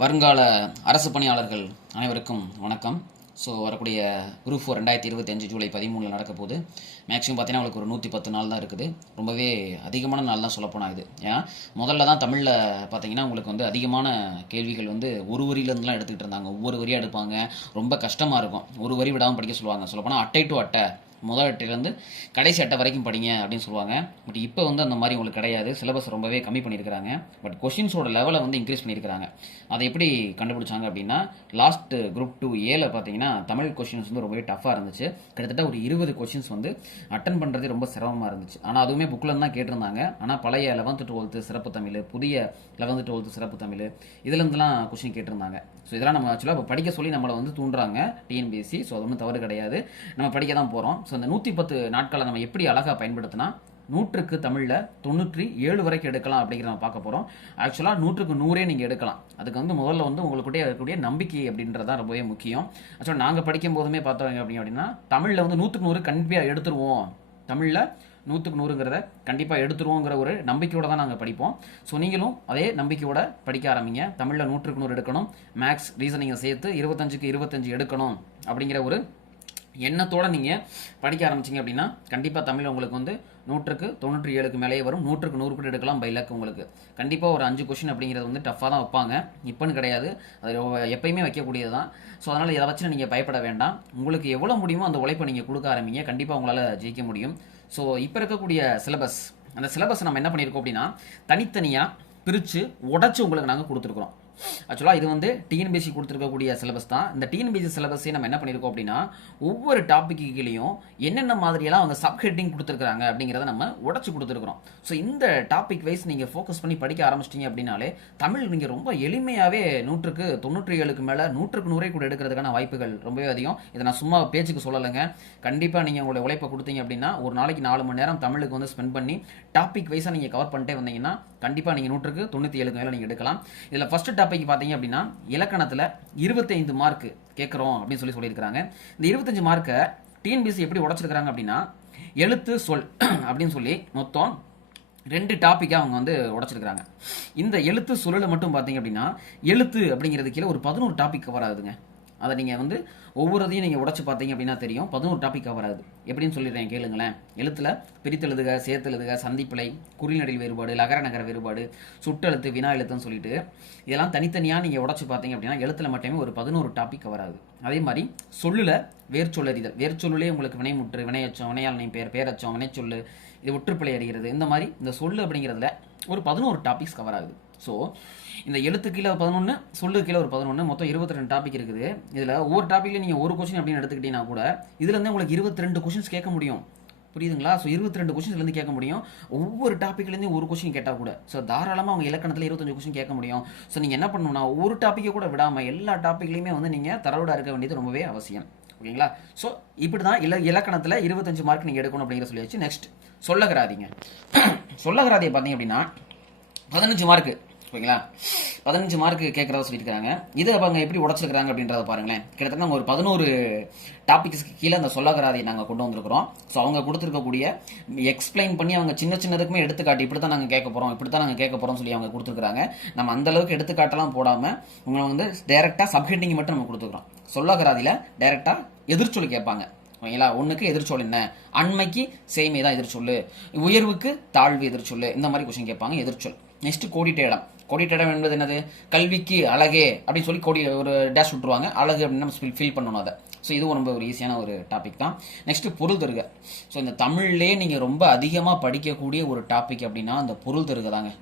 வருங்கால அரசு பணியாளர்கள் அனைவருக்கும் வணக்கம். ஸோ வரக்கூடிய குரூப் 4 2025 ஜூலை 13 நடக்க போகுது. மேக்ஸிமம் பார்த்தீங்கன்னா அவங்களுக்கு ஒரு 110 நாள் தான் இருக்குது. ரொம்பவே அதிகமான நாள் தான் சொல்லப்போனால் இது. ஏன்னா முதல்ல தான் தமிழில் பார்த்தீங்கன்னா உங்களுக்கு வந்து அதிகமான கேள்விகள் வந்து ஒரு வரியிலேருந்துலாம் எடுத்துக்கிட்டு இருந்தாங்க. ஒவ்வொரு வரியாக எடுப்பாங்க. ரொம்ப கஷ்டமாக இருக்கும். ஒரு வரி விடாமல் படிக்க சொல்லுவாங்க. சொல்லப்போனால் அட்டை டு அட்டை, முதல் அட்டையிலேருந்து கடைசி அட்டை வரைக்கும் படிங்க அப்படின்னு சொல்லுவாங்க. பட் இப்போ வந்து அந்த மாதிரி உங்களுக்கு கிடையாது. சிலபஸ் ரொம்பவே கம்மி பண்ணியிருக்கிறாங்க. பட் கொஷின்ஸோட லெவலை வந்து இன்க்ரீஸ் பண்ணியிருக்கிறாங்க. அதை எப்படி கண்டுபிடிச்சாங்க அப்படின்னா, லாஸ்ட் குரூப் 2 ஏல பார்த்தீங்கன்னா தமிழ் கொஷின்ஸ் வந்து ரொம்பவே டஃப்பாக இருந்துச்சு. கிட்டத்தட்ட ஒரு 20 கொஷின்ஸ் வந்து அட்டன் பண்ணுறதே ரொம்ப சிரமமாக இருந்துச்சு. ஆனால் அதுவுமே புக்கில் தான் கேட்டிருந்தாங்க. ஆனால் பழைய 11th 12th சிறப்பு தமிழ், புதிய 11th 12th சிறப்பு தமிழ் இதுலேருந்துலாம் கொஷின் கேட்டிருந்தாங்க. ஸோ இதெல்லாம் நம்ம ஆக்சுவலாக இப்போ படிக்க சொல்லி நம்மளை வந்து தூண்டுறாங்க டிஎன்பிஎஸ்சி. ஸோ அது ஒன்றும் தவறு கிடையாது. நம்ம படிக்க தான் போகிறோம். ஸோ அந்த 110 நாட்களை நம்ம எப்படி அழகாக பயன்படுத்தினா 100க்கு தமிழில் 97 வரைக்கும் எடுக்கலாம் அப்படிங்கிறத நம்ம பார்க்க போகிறோம். ஆக்சுவலாக 100க்கு 100 நீங்கள் எடுக்கலாம். அதுக்கு வந்து முதல்ல வந்து உங்களுக்குடைய இருக்கக்கூடிய நம்பிக்கை அப்படின்றதான் ரொம்பவே முக்கியம். ஆக்சுவலாக நாங்கள் படிக்கும் போதுமே பார்த்தோம் அப்படின்னா தமிழில் வந்து 100க்கு 100 கண்டிப்பாக எடுத்துருவோம். தமிழில் 100க்கு 100ங்கிறத கண்டிப்பாக எடுத்துருவோங்கிற ஒரு நம்பிக்கையோட தான் நாங்கள் படிப்போம். ஸோ நீங்களும் அதே நம்பிக்கையோட படிக்க ஆரம்பிங்க. தமிழில் 100க்கு 100 எடுக்கணும். மேக்ஸ் ரீசனிங்கை சேர்த்து 25க்கு 25 எடுக்கணும் அப்படிங்கிற ஒரு எண்ணத்தோடு நீங்கள் படிக்க ஆரம்பிச்சிங்க அப்படின்னா கண்டிப்பாக தமிழ் உங்களுக்கு வந்து 100க்கு 97க்கு மேலேயே வரும். 100க்கு 100 கூட எடுக்கலாம் பை லக். உங்களுக்கு கண்டிப்பாக ஒரு 5 கொஷின் அப்படிங்கிறது வந்து டஃப்பாக தான் வைப்பாங்க. இப்போன்னு கிடையாது, அது எப்பயுமே வைக்கக்கூடியது தான். ஸோ அதனால் இதை வச்சு நீங்கள் பயப்பட வேண்டாம். உங்களுக்கு எவ்வளோ முடியுமோ அந்த உழைப்பை நீங்கள் கொடுக்க ஆரம்பிங்க. கண்டிப்பாக உங்களால் ஜெயிக்க முடியும். ஸோ இப்போ இருக்கக்கூடிய சிலபஸ், அந்த சிலபஸ் நம்ம என்ன பண்ணியிருக்கோம் அப்படின்னா தனித்தனியாக பிரித்து உடச்சி உங்களுக்கு நாங்கள் கொடுத்துருக்குறோம். ஆக்சுவலாக இது வந்து டிஎன்பிஎஸ்சி கொடுத்துருக்கக்கூடிய சிலபஸ் தான். இந்த டிஎன்பிஎஸ்சி சிலபஸே நம்ம என்ன பண்ணியிருக்கோம் அப்படின்னா ஒவ்வொரு டாப்பிக்குலையும் என்னென்ன மாதிரியெல்லாம் அவங்க சப் ஹெட்டிங் கொடுத்துருக்காங்க அப்படிங்கிறத நம்ம உடச்சி கொடுத்துருக்குறோம். ஸோ இந்த டாபிக் வைஸ் நீங்கள் ஃபோக்கஸ் பண்ணி படிக்க ஆரம்பிச்சிட்டிங்க அப்படின்னாலே தமிழ் நீங்கள் ரொம்ப எளிமையாகவே 100க்கு 97க்கு மேலே 100க்கு 100 கூட எடுக்கிறதுக்கான வாய்ப்புகள் ரொம்பவே அதிகம். இதை நான் சும்மா பேச்சுக்கு சொல்லலைங்க. கண்டிப்பாக நீங்கள் உங்களுடைய உழைப்பை கொடுத்தீங்க அப்படின்னா ஒரு நாளைக்கு 4 மணி நேரம் தமிழுக்கு வந்து ஸ்பெண்ட் பண்ணி டாபிக் வைஸாக நீங்கள் கவர் பண்ணிட்டே வந்தீங்கன்னா கண்டிப்பாக நீங்கள் 100க்கு 97க்கு மேலே நீங்கள் எடுக்கலாம். இதில் ஃபர்ஸ்ட் டாபிக் பார்த்தீங்க அப்படின்னா இலக்கணத்தில் 25 மார்க் கேட்குறோம் அப்படின்னு சொல்லியிருக்காங்க. இந்த 25 மார்க்கை டிஎன்பிஎஸ்சி எப்படி உடச்சிருக்காங்க அப்படின்னா எழுத்து சொல் அப்படின்னு சொல்லி மொத்தம் 2 டாப்பிக்காக அவங்க வந்து உடச்சிருக்காங்க. இந்த எழுத்து சொல்லில் மட்டும் பார்த்தீங்க அப்படின்னா எழுத்து அப்படிங்கிறது கீழே ஒரு 11 டாபிக் கவர் ஆகுதுங்க. அதை நீங்கள் வந்து ஒவ்வொருதையும் நீங்கள் உடச்சி பார்த்தீங்க அப்படின்னா தெரியும் 11 டாபிக் கவர் ஆகுது. எப்படின்னு சொல்லிடுறேன் கேளுங்களேன். எழுத்தில் பிரித்தெழுதுக, சேர்த்தெழுதுக, சந்திப்பிழை, குறிநடைல் வேறுபாடு, லகர நகர வேறுபாடு, சுட்டெழுத்து, வினா எழுத்துன்னு சொல்லிட்டு இதெல்லாம் தனித்தனியாக நீங்கள் உடச்சி பார்த்தீங்க அப்படின்னா எழுத்தில் மட்டுமே ஒரு 11 டாபிக் கவர் ஆகுது. அதே மாதிரி சொல்லில் வேர்ச்சொல்லறிதல், வேர்ச்சொல்லே உங்களுக்கு வினைமுற்று, வினையச்சம், வினையாளனை பெயர், பேரச்சம், வினைச்சொல்லு, இது ஒற்றுப்பிழை அறிகிறது, இந்த மாதிரி இந்த சொல்லு அப்படிங்கிறதுல ஒரு 11 டாபிக்ஸ் கவர் ஆகுது. ஸோ இந்த எழுத்து கீழே 11, சொல்லு கீழே ஒரு 11, மொத்தம் 22 டாபிக் இருக்குது. இதில் ஒவ்வொரு டாப்பிக்லையும் நீங்கள் ஒரு கொஸ்டின் அப்படின்னு எடுத்துக்கிட்டீங்கன்னா கூட இதுலேருந்து உங்களுக்கு 22 கொஸ்டின்ஸ் கேட்க முடியும். புரியுதுங்களா? ஸோ 22 கொஸ்டின்ஸ்லேருந்து கேட்க முடியும். ஒவ்வொரு டாப்பிக்லேருந்து ஒரு கொஸ்டின் கேட்டால் கூட ஸோ தாராளமாக அவங்க இலக்கணத்தில் 25 கொஸ்டின் கேட்க முடியும். ஸோ நீங்கள் என்ன பண்ணணும்னா ஒரு டாப்பிக்கை கூட விடாமல் எல்லா டாப்பிக்லையுமே வந்து நீங்கள் தரவோட இருக்க வேண்டியது ரொம்பவே அவசியம். ஓகேங்களா? ஸோ இப்படி தான் இலக்கணத்தில் 25 மார்க் நீங்கள் எடுக்கணும் அப்படிங்கிற சொல்லியாச்சு. நெக்ஸ்ட் சொல்லகராதிங்க. சொல்லகராதியை பார்த்தீங்க அப்படின்னா 15 மார்க்கு. ஓகேங்களா? 15 மார்க் கேட்குறதா சொல்லியிருக்காங்க. இதை அவங்க எப்படி உடச்சிருக்காங்க அப்படின்றத பாருங்களேன். கிட்டத்தட்ட நாங்கள் ஒரு 11 டாபிக்ஸ்க்கு கீழே அந்த சொல்லகராதியை நாங்கள் கொண்டு வந்திருக்கிறோம். ஸோ அவங்க கொடுத்துருக்கக்கூடிய எக்ஸ்பிளைன் பண்ணி அவங்க சின்ன சின்னதுக்குமே எடுத்துக்காட்டி இப்படி தான் நாங்கள் கேட்க போகிறோம், இப்படி தான் நாங்கள் கேட்க போகிறோம்னு சொல்லி அவங்க கொடுத்துருக்காங்க. நம்ம அந்தளவுக்கு எடுத்துக்காட்டெல்லாம் போடாமல் உங்களை வந்து டைரெக்டாக சப்ஹெட்டிங் மட்டும் நம்ம கொடுத்துருக்குறோம். சொல்லகராதியில் டைரெக்டாக எதிர்ச்சொல் கேட்பாங்க. ஓகேங்களா? ஒன்றுக்கு எதிர்ச்சொல் என்ன, அண்மைக்கு சேமை தான் எதிர்ச்சொல், உயர்வுக்கு தாழ்வு எதிர்ச்சொல், இந்த மாதிரி கொஸ்டின் கேட்பாங்க எதிர்ச்சொல். நெக்ஸ்ட் கோடிட்டேடம். கோடிட்டேடம் என்பது என்னது? கல்விக்கு அழகே அப்படின்னு சொல்லி கோடி ஒரு டேஷ் விட்டுருவாங்க. அழகு அப்படின்னு நம்ம ஃபில் பண்ணணும் அதை. ஸோ இதுவும் ரொம்ப ஒரு ஈஸியான ஒரு டாபிக் தான். நெக்ஸ்ட் பொருள் தருக. ஸோ இந்த தமிழ்லேயே நீங்கள் ரொம்ப அதிகமாக படிக்கக்கூடிய ஒரு டாபிக் அப்படின்னா அந்த பொருள் தருக தாங்க.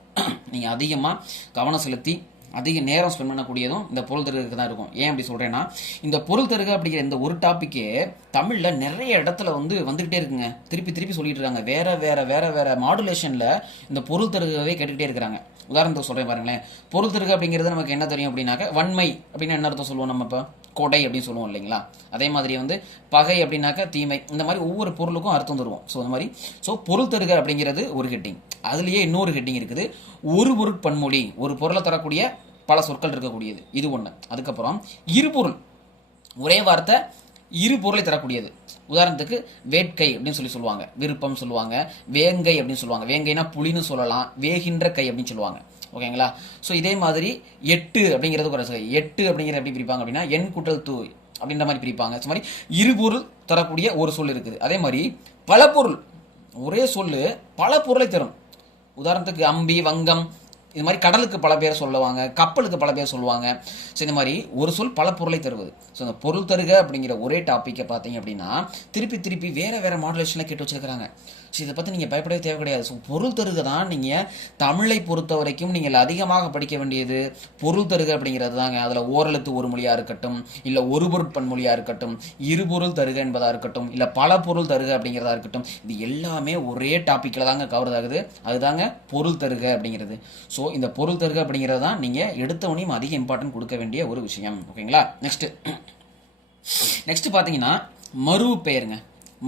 நீங்கள் அதிகமாக கவனம் செலுத்தி அதிக நேரம் ஸ்பெண்ட் பண்ணக்கூடியதும் இந்த பொருள் தருகைக்கு தான் இருக்கும். ஏன் அப்படி சொல்கிறேன்னா இந்த பொருள் தருகை அப்படிங்கிற இந்த ஒரு டாப்பிக்கே தமிழில் நிறைய இடத்துல வந்துக்கிட்டே இருக்குங்க. திருப்பி திருப்பி சொல்லிட்டு இருக்காங்க. வேற வேற வேற வேற மாடுலேஷனில் இந்த பொருள் தருகவே கேட்டுக்கிட்டே இருக்கிறாங்க. உதாரணத்துக்கு சொல்கிறேன் பாருங்களேன். பொருள் தருகை அப்படிங்கிறது நமக்கு என்ன தெரியும் அப்படின்னாக்க வன்மை அப்படின்னு என்ன அர்த்தம் சொல்லுவோம் நம்ம இப்போ கொடை அப்படின்னு சொல்லுவோம் இல்லைங்களா? அதே மாதிரி வந்து பகை அப்படின்னாக்க தீமை, இந்த மாதிரி ஒவ்வொரு பொருளுக்கும் அர்த்தம் தருவோம். ஸோ இந்த மாதிரி பொருள் தருகை அப்படிங்கிறது ஒரு ஹெட்டிங். அதுலேயே இன்னொரு ஹெட்டிங் இருக்குது, ஒரு பொருட்பன்மொழி, ஒரு பொருளை தரக்கூடிய பல சொற்கள் இருக்கக்கூடியது, இது ஒன்று. அதுக்கப்புறம் இருபொருள், ஒரே வார்த்தை இரு பொருளை தரக்கூடியது. உதாரணத்துக்கு வேட்கை அப்படின்னு சொல்லுவாங்க, விருப்பம் சொல்லுவாங்க, வேங்கை அப்படின்னு சொல்லுவாங்க. வேங்கைனா புலின்னு சொல்லலாம், வேகின்ற கை அப்படின்னு சொல்லுவாங்க. ஓகேங்களா. ஸோ இதே மாதிரி எட்டு அப்படிங்கிறது ஒரு எட்டு அப்படிங்கிறது எப்படி பிரிப்பாங்க அப்படின்னா எண் கூட்டல் தூ அப்படின்ற மாதிரி பிரிப்பாங்க. ஸோ மாதிரி இருபொருள் தரக்கூடிய ஒரு சொல் இருக்குது. அதே மாதிரி பல பொருள், ஒரே சொல்லு பல பொருளை தரும். உதாரணத்துக்கு அம்பி, வங்கம், இது மாதிரி கடலுக்கு பல பேர் சொல்லுவாங்க, கப்பலுக்கு பல பேர் சொல்லுவாங்க. ஸோ இந்த மாதிரி ஒரு சொல் பல பொருளை தருவது. ஸோ இந்த பொருள் தருக அப்படிங்கிற ஒரே டாப்பிக்கை பார்த்தீங்க அப்படின்னா திருப்பி திருப்பி வேறு வேறு மாடுலேஷனில் கேட்டு வச்சிருக்கிறாங்க. ஸோ இதை பற்றி நீங்கள் பயப்படவே தேவை கிடையாது. ஸோ பொருள் தருக தான் நீங்கள் தமிழை பொறுத்த வரைக்கும் நீங்கள் அதிகமாக படிக்க வேண்டியது பொருள் தருக அப்படிங்கிறது தாங்க. அதில் ஓரெழுத்து ஒரு மொழியாக இருக்கட்டும், இல்லை ஒரு பொருட்பன்மொழியாக இருக்கட்டும், இருபொருள் தருக என்பதாக இருக்கட்டும், இல்லை பல பொருள் தருக அப்படிங்கிறதா இருக்கட்டும், இது எல்லாமே ஒரே டாப்பிக்கில் தாங்க கவர் ஆகுது. அதுதாங்க பொருள் தருக அப்படிங்கிறது. ஸோ இந்த பொருள் தருக அப்படிங்கிறது தான் நீங்கள் எடுத்தவனையும் அதிக இம்பார்ட்டன்ட் கொடுக்க வேண்டிய ஒரு விஷயம். ஓகேங்களா. நெக்ஸ்ட் பார்த்தீங்கன்னா மருவு பெயருங்க.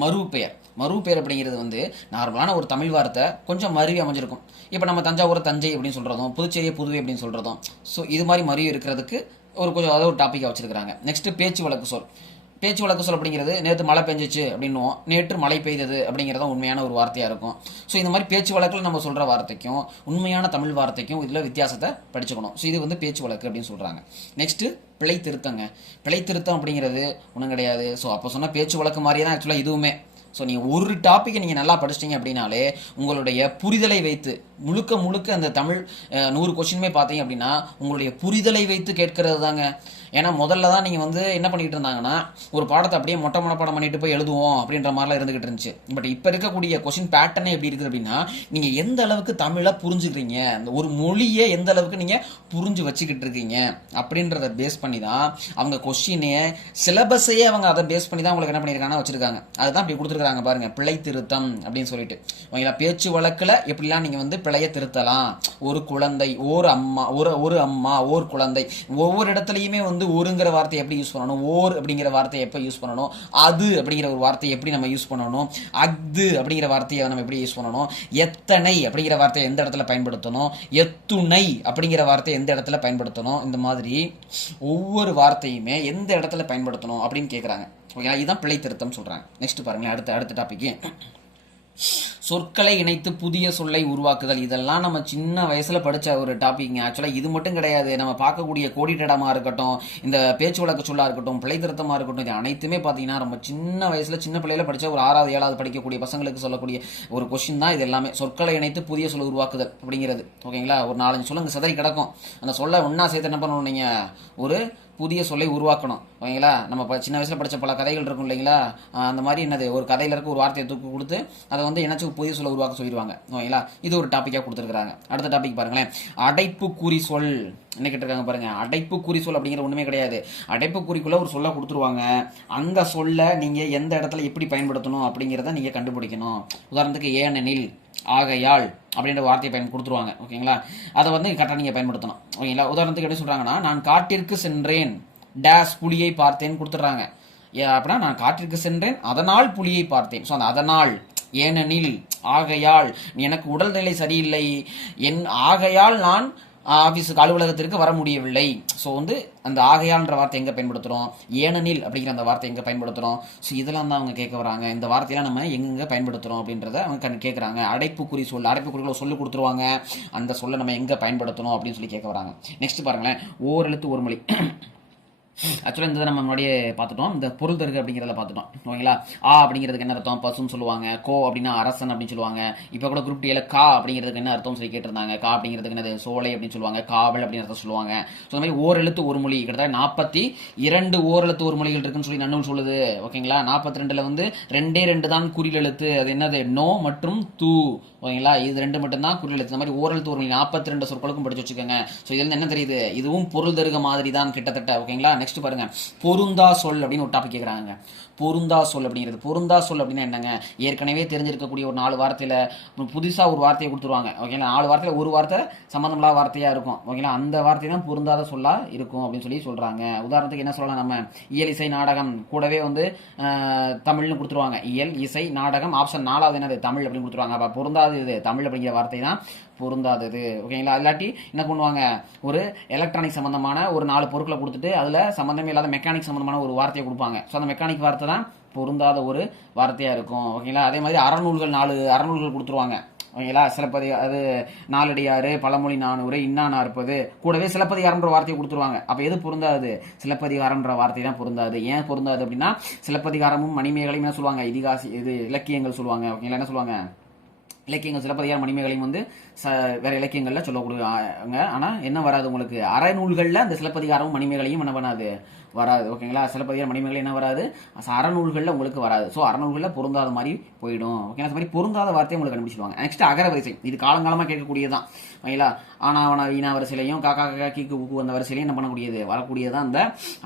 மருவு பெயர், மருவு பெயர் அப்படிங்கிறது வந்து நார்மலான ஒரு தமிழ் வார்த்தை கொஞ்சம் மருவி அமைஞ்சிருக்கும். இப்போ நம்ம தஞ்சாவூரை தஞ்சை அப்படின்னு சொல்கிறதும், புதுச்சேரியை புதுவை அப்படின்னு சொல்கிறதும், ஸோ இது மாதிரி மருவி இருக்கிறதுக்கு கொஞ்சம் அதாவது ஒரு டாப்பிக்காக வச்சிருக்கிறாங்க. நெக்ஸ்ட் பேச்சு வழக்கு சொல். பேச்சு வழக்கு சொல் அப்படிங்கிறது நேற்று மழை பெஞ்சிச்சு அப்படின்னுவோம், நேற்று மழை பெய்தது அப்படிங்கிறத உண்மையான ஒரு வார்த்தையாக இருக்கும். ஸோ இந்த மாதிரி பேச்சு வழக்கில் நம்ம சொல்கிற வார்த்தைக்கும் உண்மையான தமிழ் வார்த்தைக்கும் இதில் வித்தியாசத்தை படிச்சுக்கணும். ஸோ இது வந்து பேச்சு வழக்கு அப்படின்னு சொல்கிறாங்க. நெக்ஸ்ட்டு பிழை திருத்தங்க. பிழை திருத்தம் அப்படிங்கிறது ஒன்றும் கிடையாது. ஸோ அப்போ சொன்ன பேச்சு வழக்கு மாதிரியே தான் ஆக்சுவலாக இதுவுமே. ஸோ நீங்கள் ஒரு டாப்பிக்கை நீங்கள் நல்லா படிச்சிட்டிங்க அப்படின்னாலே உங்களுடைய புரிதலை வைத்து முழுக்க முழுக்க அந்த தமிழ் 100 கொஸ்டினுமே பார்த்தீங்க அப்படின்னா உங்களுடைய புரிதலை வைத்து கேட்கறது தாங்க. ஏன்னா முதல்ல தான் நீங்கள் வந்து என்ன பண்ணிக்கிட்டு இருந்தாங்கன்னா ஒரு பாடத்தை அப்படியே மொட்டை மனப்பாடம் பண்ணிட்டு போய் எழுதுவோம் அப்படின்ற மாதிரிலாம் இருந்துகிட்டு இருந்துச்சு. பட் இப்போ இருக்கக்கூடிய கொஸ்டின் பேட்டர்னே எப்படி இருக்குது அப்படின்னா நீங்கள் எந்த அளவுக்கு தமிழை புரிஞ்சுக்கிறீங்க, அந்த ஒரு மொழியை எந்த அளவுக்கு நீங்கள் புரிஞ்சு வச்சுக்கிட்டு இருக்கீங்க அப்படின்றத பேஸ் பண்ணி தான் அவங்க கொஸ்டினே சிலபஸையே அவங்க அதை பேஸ் பண்ணி தான் உங்களுக்கு என்ன பண்ணியிருக்காங்கன்னா வச்சிருக்காங்க. அதுதான் இப்படி கொடுத்துருக்காங்க பாருங்க, பிழை திருத்தம் அப்படின்னு சொல்லிட்டு. ஓகேங்களா. பேச்சு வழக்கில் எப்படிலாம் நீங்கள் வந்து பிழையை திருத்தலாம், ஒரு குழந்தை, ஒரு அம்மா, ஒரு அம்மா, ஒரு குழந்தை, ஒவ்வொரு இடத்துலையுமே வந்து ஒருங்கிற வார்த்தையை எப்படி யூஸ் பண்ணணும், ஓர் அப்படிங்கிற வார்த்தையை எப்போ யூஸ் பண்ணணும், அது அப்படிங்கிற ஒரு வார்த்தையை எப்படி நம்ம யூஸ் பண்ணணும், அஃது அப்படிங்கிற வார்த்தையை நம்ம எப்படி யூஸ் பண்ணணும், எத்தனை அப்படிங்கிற வார்த்தையை எந்த இடத்துல பயன்படுத்தணும், எத்துணை அப்படிங்கிற வார்த்தையை எந்த இடத்துல பயன்படுத்தணும், இந்த மாதிரி ஒவ்வொரு வார்த்தையுமே எந்த இடத்துல பயன்படுத்தணும் அப்படின்னு கேட்குறாங்க. ஓகேங்களா. இதுதான் பிழை திருத்தம் சொல்கிறாங்க. நெக்ஸ்ட் பாருங்களேன், அடுத்த டாபிக் சொற்களை இணைத்து புதிய சொல்லை உருவாக்குதல். இதெல்லாம் நம்ம சின்ன வயசுல படிச்ச ஒரு டாபிக்ங்க. ஆக்சுவலா இது மட்டும் கிடையாது, நம்ம பார்க்கக்கூடிய கோடிட்டடமா இருக்கட்டும், இந்த பேச்சு வழக்கு சொல்லா இருக்கட்டும், பிழை திருத்தமா இருக்கட்டும், இது அனைத்துமே பார்த்தீங்கன்னா ரொம்ப சின்ன வயசுல சின்ன பிள்ளையில படிச்ச ஒரு 6வது 7வது படிக்கக்கூடிய பசங்களுக்கு சொல்லக்கூடிய ஒரு கொஸ்டின் தான் இது எல்லாமே. சொற்களை இணைத்து புதிய சொல் உருவாக்குதல் அப்படிங்கிறது. ஓகேங்களா. ஒரு 4-5 சொல்லுங்க சதறி கிடக்கும், அந்த சொல்ல ஒன்னா சேர்த்து என்ன பண்ணணும், நீங்க ஒரு புதிய சொல்லை உருவாக்கணும். ஓகேங்களா. நம்ம சின்ன வயசில் படித்த பல கதைகள் இருக்கும் இல்லைங்களா, அந்த மாதிரி என்னது ஒரு கதையில் இருக்க ஒரு வார்த்தையை தூக்கி கொடுத்து அதை வந்து என்னாச்சும் புதிய சொல்லை உருவாக்க சொல்லிடுவாங்க. ஓகேங்களா. இது ஒரு டாப்பிக்காக கொடுத்துருக்காங்க. அடுத்த டாபிக் பாருங்களேன், அடைப்பு குறி சொல். என்ன கேட்டிருக்காங்க பாருங்க, அடைப்பு குறி சொல் அப்படிங்கிற ஒன்றுமே கிடையாது. அடைப்பு குறிக்குள்ள ஒரு சொல்ல கொடுத்துருவாங்க, அந்த சொல்ல நீங்கள் எந்த இடத்துல எப்படி பயன்படுத்தணும் அப்படிங்கிறத நீங்கள் கண்டுபிடிக்கணும். உதாரணத்துக்கு ஏனெனில், ஆகையால் அப்படின்ற வார்த்தையை கொடுத்துருவாங்க. ஓகேங்களா. அதை வந்து கரெக்டாக நீங்கள் பயன்படுத்தணும். ஓகேங்களா. உதாரணத்துக்கு எப்படி சொல்கிறாங்கன்னா, நான் காட்டிற்கு சென்றேன் டேஷ் புலியை பார்த்தேன்னு கொடுத்துட்றாங்க. அப்படின்னா நான் காட்டிற்கு சென்றேன் அதனால் புலியை பார்த்தேன். ஸோ அந்த அதனால், ஏனெனில், ஆகையால், எனக்கு உடல்நிலை சரியில்லை, ஆகையால் நான் ஆஃபீஸுக்கு அலுவலகத்திற்கு வர முடியவில்லை. ஸோ வந்து அந்த ஆகையால்ன்ற வார்த்தை எங்கே பயன்படுத்துகிறோம், ஏனெனில் அப்படிங்கிற அந்த வார்த்தை எங்கே பயன்படுத்துகிறோம். ஸோ இதெல்லாம் தான் அவங்க கேட்க வராங்க. இந்த வார்த்தையெல்லாம் நம்ம எங்கே பயன்படுத்துகிறோம் அப்படின்றத அவங்க கேட்குறாங்க. அடைப்புக்குறி சொல், அடைப்புக்குறிகளை சொல்லி கொடுத்துருவாங்க, அந்த சொல்லை நம்ம எங்கே பயன்படுத்தணும் அப்படின்னு சொல்லி கேட்க வராங்க. நெக்ஸ்ட் பாருங்களேன், ஓரெழுத்து ஒரு மொழி. ஆக்சுவலாக இந்த நம்ம முன்னாடியே பார்த்துட்டோம், இந்த பொருள் தருக அப்படிங்கிறத பார்த்துட்டோம். ஓகேங்களா. ஆ அப்படிங்கிறதுக்கு என்ன அர்த்தம், பசுன்னு சொல்லுவாங்க. கோ அப்படின்னா அரசன் அப்படின்னு சொல்லுவாங்க. இப்போ கூட குரூப் டியில் கா அப்படிங்கிறதுக்கு என்ன அர்த்தம் சொல்லி கேட்டிருந்தாங்க. கா அப்படிங்கிறதுக்கு என்னது, சோலை அப்படின்னு சொல்லுவாங்க. காவல் அப்படின்னு அர்த்தம் சொல்லுவாங்க. ஸோ இந்த மாதிரி ஓரெழுத்து ஒரு மொழி கிட்டத்தட்ட 42 ஓரெழுத்து ஒரு மொழிகள் இருக்குன்னு சொல்லி நன்னூல் சொல்லுது. ஓகேங்களா. 42ல் வந்து 2 தான் குறில் எழுத்து. அது என்னது, நோ மற்றும் தூ. ஓகேங்களா. இது 2 மட்டும்தான் குறில் எழுத்து. இந்த மாதிரி ஓரெழுத்து ஒரு மொழி 42 சொற்களுக்கும் படிச்சு வச்சுக்கோங்க. ஸோ இதுல என்ன தெரியுது, இதுவும் பொருள் தருக மாதிரி தான் கிட்டத்தட்ட. ஓகேங்களா. நெக்ஸ்ட் பாருங்க, பொருந்தா சொல் அப்படின்னு ஒரு டாபிக் கேட்குறாங்க. பொருந்தா சொல் அப்படிங்கிறது, பொருந்தா சொல் அப்படின்னா என்னங்க, ஏற்கனவே தெரிஞ்சிருக்கக்கூடிய ஒரு 4 வார்த்தையில் புதுசாக ஒரு வார்த்தையை கொடுத்துருவாங்க. ஓகேங்களா. 4 வார்த்தையில் ஒரு வார்த்தை சம்மந்தமில்லாத வார்த்தையாக இருக்கும். ஓகேங்களா. அந்த வார்த்தை தான் பொருந்தாத சொல்லாக இருக்கும் அப்படின்னு சொல்லி சொல்கிறாங்க. உதாரணத்துக்கு என்ன சொல்லலாம், நம்ம இயல் இசை நாடகம் கூடவே வந்து தமிழ்னு கொடுத்துருவாங்க. இயல் இசை நாடகம், ஆப்ஷன் 4வது என்னது, தமிழ் அப்படின்னு கொடுத்துருவாங்க. அப்போ பொருந்தாது இது தமிழ் அப்படிங்கிற வார்த்தை தான் பொருந்தாதது. ஓகேங்களா. இல்லாட்டி என்ன பண்ணுவாங்க, ஒரு எலக்ட்ரானிக் சம்பந்தமான ஒரு 4 பொருட்களை கொடுத்துட்டு அதில் சம்மந்தமே இல்லாத மெக்கானிக் சம்பந்தமான ஒரு வார்த்தையை கொடுப்பாங்க. ஸோ அந்த மெக்கானிக் வார்த்தை தான் பொருந்தாத ஒரு வார்த்தையாக இருக்கும். ஓகேங்களா. அதே மாதிரி அறநூல்கள் 4 அறநூல்கள் கொடுத்துருவாங்க. ஓகேங்களா. அது நாலடியாறு, பழமொழி 400, இன்னா 40, கூடவே சிலப்பதிகாரம்ன்ற வார்த்தையை கொடுத்துருவாங்க. அப்ப எது பொருந்தாது? சிலப்பதிகாரம்ன்ற வார்த்தை தான் பொருந்தாது. ஏன் பொருந்தாது அப்படின்னா, சிலப்பதிகாரமும் மணிமேகலையும் என்ன சொல்லுவாங்க? இது இலக்கியங்கள் சொல்லுவாங்க. ஓகேங்களா. என்ன சொல்லுவாங்க? இலக்கியங்கள். சிலப்பதிகாரம் மணிமேகலையும் வந்து வேற இலக்கியங்கள்ல சொல்லக்கூடிய. ஆனா என்ன வராது உங்களுக்கு? அறநூல்கள்ல அந்த சிலப்பதிகாரமும் மணிமேகலையும் என்ன பண்ணாது? வராது. ஓகேங்களா. சிலப்பதிகாரம் மணிமேகலை என்ன வராது? அறநூல்கள்ல உங்களுக்கு வராது. ஸோ அறநூல்கள்ல பொருந்தாத மாதிரி போயிடும். ஓகேங்களா. மாதிரி பொருந்தாத வார்த்தையை உங்களுக்கு கண்டுபிடிச்சிடுவாங்க. நெக்ஸ்ட் அகரவரிசை. இது காலங்காலமா கேட்கக்கூடியதுதான். ஓகேங்களா. ஆனாவன வீணா வரிசையிலையும் காக்கா காக்கா கீக்கு ஊக்கு வந்த வரிசையிலையும் என்ன பண்ணக்கூடியது? வரக்கூடியதான் அந்த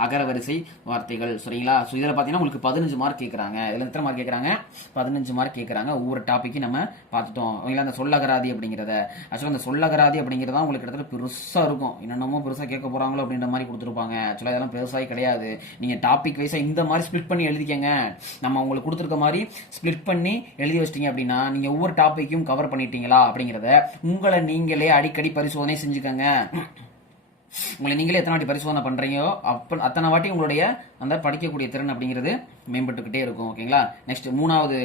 அகரவரிசை வார்த்தைகள். சரிங்களா. ஸோ இதில் பார்த்தீங்கன்னா உங்களுக்கு 15 மார்க் கேட்குறாங்க. இதில் எத்தனை மார்க் கேட்குறாங்க? 15 மார்க் கேட்குறாங்க. ஒவ்வொரு டாப்பிக்கு நம்ம பார்த்துட்டோம். ஓகேங்களா. அந்த சொல்லகராதி அப்படிங்கிறத ஆக்சுவலாக அந்த சொல்லகராதி அப்படிங்கிறதா உங்களுக்கு கிட்டத்தட்ட பெருசாக இருக்கும். என்னென்னமோ பெருசாக கேட்க போகிறாங்களோ அப்படின்ற மாதிரி கொடுத்துருப்பாங்க. ஆக்சுவலாக இதெல்லாம் பெருசாக கிடையாது. நீங்கள் டாபிக் வைஸாக இந்த மாதிரி ஸ்பிளிட் பண்ணி எழுதிக்கங்க. நம்ம உங்களுக்கு கொடுத்துருக்க மாதிரி ஸ்பிளிட் பண்ணி எழுதி வச்சிட்டீங்க அப்படின்னா நீங்கள் ஒவ்வொரு டாப்பிக்கும் கவர் பண்ணிட்டீங்களா அப்படிங்கிறத உங்களை நீங்களே அடிக்கடி பரிசோதனை செஞ்சுக்கங்க. உங்களை நீங்களே எத்தனை வாட்டி பரிசோதனை பண்றீங்களோ அத்தனை வாட்டி உங்களுடைய அந்த படிக்கக்கூடிய திறன் அப்படிங்கிறது மேம்பட்டுக்கிட்டே இருக்கும். ஓகேங்களா. நெக்ஸ்ட் 3வது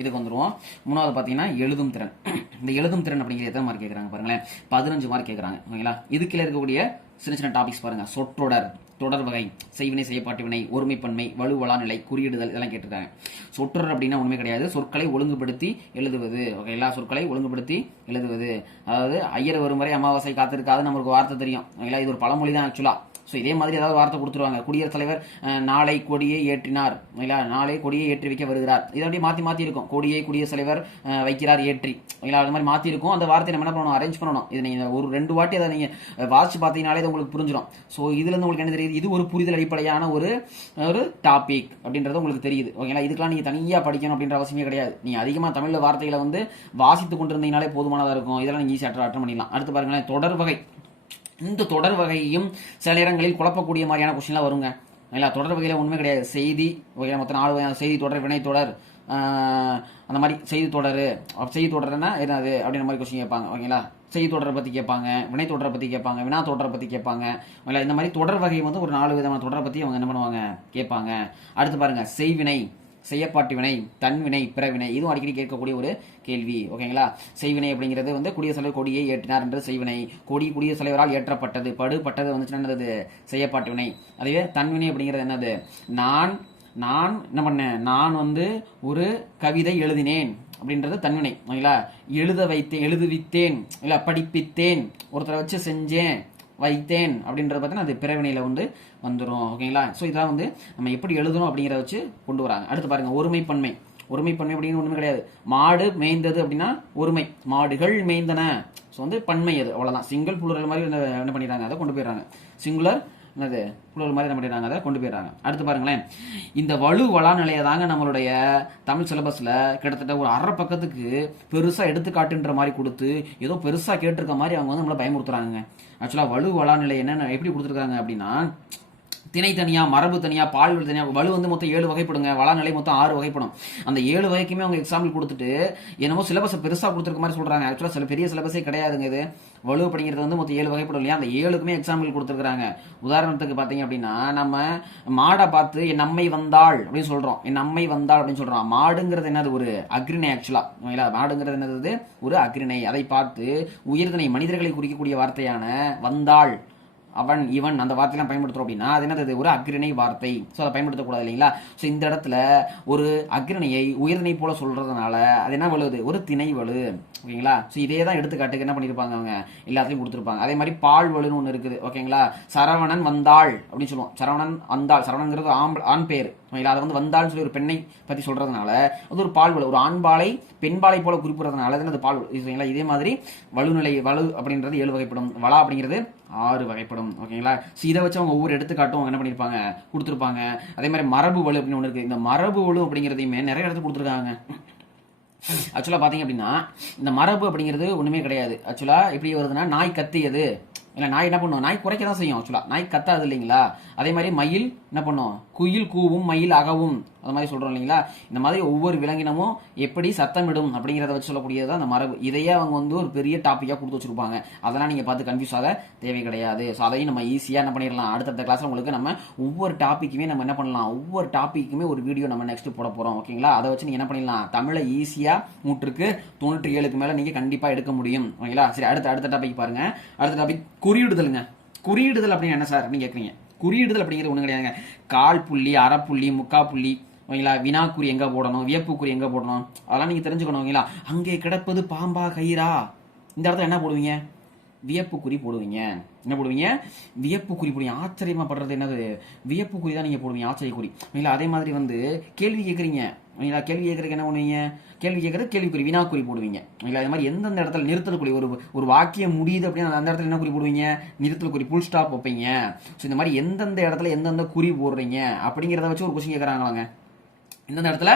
இதுக்கு வந்துருவோம். 3வது பார்த்தீங்கன்னா எழுதும் திறன். இந்த எழுதும் திறன் அப்படிங்கிறது எத்தனை மார்க் கேட்குறாங்க பாருங்களேன்? 15 மார்க் கேட்குறாங்க. ஓகேங்களா. இதுக்குள்ள இருக்கக்கூடிய சின்ன சின்ன டாபிக்ஸ் பாருங்க. சொற்றொடர், தொடர் வகை, செய்வினை செய்யப்பாட்டு வினை, ஒருமைப்பன்மை, வலுவலா நிலை, குறியிடுதல், இதெல்லாம் கேட்டிருக்காங்க. சொற்றொடர் அப்படின்னா ஒண்ணுமே கிடையாது. சொற்களை ஒழுங்குபடுத்தி எழுதுவது. ஓகேங்களா. சொற்களை ஒழுங்குபடுத்தி எழுதுவது. அதாவது ஐயர் வரும் வரை அமாவாசை காத்திருக்காது நமக்கு வார்த்தை தெரியும். ஓகேங்களா. இது ஒரு பழமொழி தான் ஆக்சுவலா. ஸோ இதே மாதிரி ஏதாவது வார்த்தை கொடுத்துருவாங்க. குடியரசுத் தலைவர் நாளை கொடியை ஏற்றினார். இல்லைங்களா. நாளை கொடியை ஏற்றி வைக்க வருகிறார். இதை அப்படியே மாற்றி இருக்கும். கொடியை குடியரசுத் தலைவர் வைக்கிறார் ஏற்றி. இல்லைங்களா. அது மாதிரி மாற்றி இருக்கும். அந்த வார்த்தையை நம்ம என்ன பண்ணணும்? அரேஞ்ச் பண்ணணும். இது நீங்கள் ஒரு 2 வாட்டி அதை நீங்கள் வாசிச்சு பார்த்தீங்கனாலே இது உங்களுக்கு புரிஞ்சிடும். ஸோ இதுல இருந்து உங்களுக்கு என்ன தெரியுது? இது ஒரு புரிதல் அடிப்படையான ஒரு டாபிக் அப்படின்றது உங்களுக்கு தெரியுது. ஓகேங்களா. இதுக்கெல்லாம் நீங்கள் தனியாக படிக்கணும் அப்படின்ற அவசியமே கிடையாது. நீங்கள் அதிகமாக தமிழ் வார்த்தைகளை வந்து வாசித்து கொண்டிருந்தீங்கனாலே போதுமானதாக இருக்கும். இதெல்லாம் நீங்கள் ஈஸியாக அட்டன் பண்ணிடலாம். அடுத்து பாருங்களேன், தொடர் வகை. இந்த தொடர் வகையும் சில நேரங்களில் குழப்பக்கூடிய மாதிரியான கொஸ்டின்லாம் வருங்க. இல்லையா. தொடர் வகையில் ஒன்றுமே கிடையாது. செய்தி வகையில் மொத்தம் 4 வகையான செய்தி தொடர், வினை தொடர், அந்த மாதிரி செய்தி தொடர். செய்தி தொடர்னா என்னது அப்படின்ற மாதிரி கொஸ்டின் கேட்பாங்க. ஓகேங்களா. செய்தி தொடரை பற்றி கேட்பாங்க, வினை தொடரை பற்றி கேட்பாங்க, வினா தொடரை பற்றி கேட்பாங்க. ஓகேங்களா. இந்த மாதிரி தொடர் வகை வந்து ஒரு 4 விதமான தொடரை பற்றி அவங்க என்ன பண்ணுவாங்க? கேட்பாங்க. அடுத்து பாருங்க, செய்வினை, செய்யப்பாட்டு வினை, தன்வினை, பிறவினை. இதுவும் அடிக்கடி கேட்கக்கூடிய ஒரு கேள்வி. ஓகேங்களா. செய்வினை அப்படிங்கிறது வந்து குடியரசுத் தலைவர் கொடியை ஏற்றினார் என்று செய்வினை. கொடி குடியரசுத் தலைவரால் ஏற்றப்பட்டது. பட்டது வந்துச்சுன்னா என்னது? செய்யப்பாட்டு வினை. அதுவே தன்வினை அப்படிங்கிறது என்னது? நான் என்ன பண்ணேன்? நான் வந்து ஒரு கவிதை எழுதினேன் அப்படின்றது தன்வினை. ஓகேங்களா. எழுதுவித்தேன், இல்ல படிப்பித்தேன், ஒருத்தரை வச்சு செஞ்சேன், வைத்தேன் அப்படின்றத பார்த்தீங்கன்னா அது பிறவினையில வந்து வந்துடும். ஓகேங்களா. ஸோ இதெல்லாம் வந்து நம்ம எப்படி எழுதணும் அப்படிங்கிறத வச்சு கொண்டு வராங்க. அடுத்து பாருங்க, ஒருமைப்பன்மை. ஒருமைப்பன்மை அப்படின்னு ஒன்றுமே கிடையாது. மாடு மேய்ந்தது அப்படின்னா ஒருமை, மாடுகள் மேய்ந்தன. ஸோ வந்து பன்மை அது, அவ்வளோதான். சிங்கிள் புளூரல் மாதிரி என்ன பண்ணிடுறாங்க? அதை கொண்டு போயிடுறாங்க. சிங்குலர் என்னது புளூரல் மாதிரி என்ன பண்ணிடுறாங்க? அதை கொண்டு போயிடுறாங்க. அடுத்து பாருங்களேன், இந்த வலுவலா நிலையை தாங்க நம்மளுடைய தமிழ் சிலபஸ்ல கிட்டத்தட்ட ஒரு 1/2 பக்கத்துக்கு பெருசா எடுத்துக்காட்டுன்ற மாதிரி கொடுத்து ஏதோ பெருசா கேட்டிருக்க மாதிரி அவங்க வந்து நம்மளை பயமுறுத்துறாங்க. ஆக்சுவலா வலுவலா நிலை என்ன எப்படி கொடுத்துருக்காங்க அப்படின்னா, திணை தனியா, மரபு தனியா, பால்வெளி தனியா. வலு வந்து மொத்தம் 7 வகைப்படுங்க. வளாநிலை மொத்தம் 6 வகைப்படும். அந்த 7 வகைக்குமே அவங்க எக்ஸாம்பிள் கொடுத்துட்டு என்னமோ சிலபஸை பெருசா கொடுத்துருக்க மாதிரி சொல்றாங்க. ஆக்சுவலா சில பெரிய சிலபஸே கிடையாதுங்க இது. வலு அப்படிங்கிறது வந்து மொத்தம் 7 வகைப்படும் இல்லையா. அந்த 7க்குமே எக்ஸாம்பிள் கொடுத்துருக்காங்க. உதாரணத்துக்கு பாத்தீங்க அப்படின்னா, நம்ம மாடை பார்த்து என் அம்மை வந்தாள் அப்படின்னு சொல்றோம். என் அம்மை வந்தாள் அப்படின்னு சொல்றோம். மாடுங்கிறது என்னது? ஒரு அக்ரிணை. ஆக்சுவலா மாடுங்கிறது என்னது? ஒரு அக்ரிணை. அதை பார்த்து உயர்திணை மனிதர்களை குறிக்கக்கூடிய வார்த்தையான வந்தாள், அவன், இவன், அந்த வார்த்தையெல்லாம் பயன்படுத்துறோம் அப்படின்னா அது என்னது? ஒரு அக்ரிணை வார்த்தை. ஸோ அதை பயன்படுத்தக்கூடாது இல்லைங்களா. ஸோ இந்த இடத்துல ஒரு அக்ரிணையை உயர்திணை போல சொல்றதுனால அது என்ன வலுது? ஒரு திணை வலு. ஓகேங்களா. ஸோ இதே தான் எடுத்துக்காட்டுக்கு என்ன பண்ணியிருப்பாங்க அவங்க எல்லாத்தையும் கொடுத்துருப்பாங்க. அதே மாதிரி பால் வலுன்னு ஒன்று இருக்குது. ஓகேங்களா. சரவணன் வந்தாள் அப்படின்னு சொல்லுவோம். சரவணன் வந்தாள். சரவணங்கிறது ஆண் பேர். அதை வந்து வந்தாள்னு சொல்லி ஒரு பெண்ணை பற்றி சொல்றதுனால அது ஒரு பால் வலு. ஒரு ஆண்பாலை பெண்பாலை போல குறிப்பிடுறதுனால அது பால் வலு. இதே மாதிரி வலுநிலை, வலு அப்படின்றது 7 வகைப்படும். வளா அப்படிங்கிறது 6 வகைப்படும். ஓகேங்களா. இதை வச்சு அவங்க ஒவ்வொரு எடுத்துக்காட்டும் அவங்க என்ன பண்ணியிருப்பாங்க? கொடுத்துருப்பாங்க. அதே மாதிரி மரபு வலு அப்படின்னு ஒன்று இருக்கு. இந்த மரபு வலு அப்படிங்கிறதையுமே நிறைய இடத்துல கொடுத்துருக்காங்க. ஆக்சுவலா பாத்தீங்க அப்படின்னா, இந்த மரபு அப்படிங்கிறது ஒண்ணுமே கிடையாது. ஆக்சுவலா எப்படி வருதுன்னா, நாய் கத்தியது. இல்ல நாய் என்ன பண்ணும்? நாய் குறைக்க தான் செய்யும். ஆக்சுவலா நாய் கத்தாது இல்லைங்களா. அதே மாதிரி மயில் என்ன பண்ணும்? குயில் கூவும், மயில் அகவும். அது மாதிரி சொல்றோம் இல்லைங்களா. இந்த மாதிரி ஒவ்வொரு விலங்கினமும் எப்படி சத்தமிடும் அப்படிங்கிறத வச்சு சொல்லக்கூடியது அந்த மரபு. இதையே அவங்க வந்து ஒரு பெரிய டாப்பிக்கா கொடுத்து வச்சிருப்பாங்க. அதெல்லாம் நீங்க பார்த்து கன்ஃபியூஸ் ஆக தேவை கிடையாது. ஸோ அதையும் நம்ம ஈஸியா என்ன பண்ணிடலாம், அடுத்தடுத்த கிளாஸ்ல உங்களுக்கு நம்ம ஒவ்வொரு டாப்பிக்குமே நம்ம என்ன பண்ணலாம், ஒவ்வொரு டாப்பிக்குமே ஒரு வீடியோ நம்ம நெக்ஸ்ட் போட போறோம். ஓகேங்களா. அதை வச்சு நீங்க என்ன பண்ணிடலாம், தமிழை ஈஸியா 197க்கு மேல நீங்க கண்டிப்பா எடுக்க முடியும். ஓகேங்களா. சரி, அடுத்த டாபிக் பாருங்க. அடுத்த டாபிக் குறியிடுதலுங்க. குறியிடுதல் அப்படின்னு என்ன சார் அப்படின்னு கேட்குறீங்க. குறியிடுதல் அப்படிங்கிறது ஒன்றும் கிடையாதுங்க. கால் புள்ளி, அரை புள்ளி, முக்கா புள்ளி, ஓகேங்களா, வினாக்குறி எங்க போடணும், வியப்புக்குறி எங்க போடணும், அதெல்லாம் நீங்க தெரிஞ்சுக்கணும். ஓகேங்களா. அங்கே கிடப்பது பாம்பா கயிறா, இந்த இடத்துல என்ன போடுவீங்க, வியப்புக்குறி போடுவீங்க. என்ன போடுவீங்க, வியப்புக்குறி போடுவீங்க. ஆச்சரியமா படுறது என்னது, வியப்புக்குறி தான் நீங்க போடுவீங்க, ஆச்சரியக்குறி. ஓகேங்களா. அதே மாதிரி வந்து கேள்வி கேட்குறீங்க. ஓகேங்களா. கேள்வி கேட்கறதுக்கு என்ன பண்ணுவீங்க, கேள்வி கேட்கறது கேள்விக்குறி, வினாக்குறி போடுவீங்க. ஓகேங்களா. அதே மாதிரி எந்தெந்த இடத்துல நிறுத்தல் குறி, ஒரு வாக்கியம் முடியுது அப்படின்னா அந்த இடத்துல என்ன குறி போடுவீங்க, நிறுத்தல் குறி, புல் ஸ்டாப் வைப்பீங்க. ஸோ இந்த மாதிரி எந்தெந்த இடத்துல எந்தெந்த குறி போடுறீங்க அப்படிங்கிறத வச்சு ஒரு கொஸ்டின் கேட்குறாங்களாங்க. எந்தெந்த இடத்துல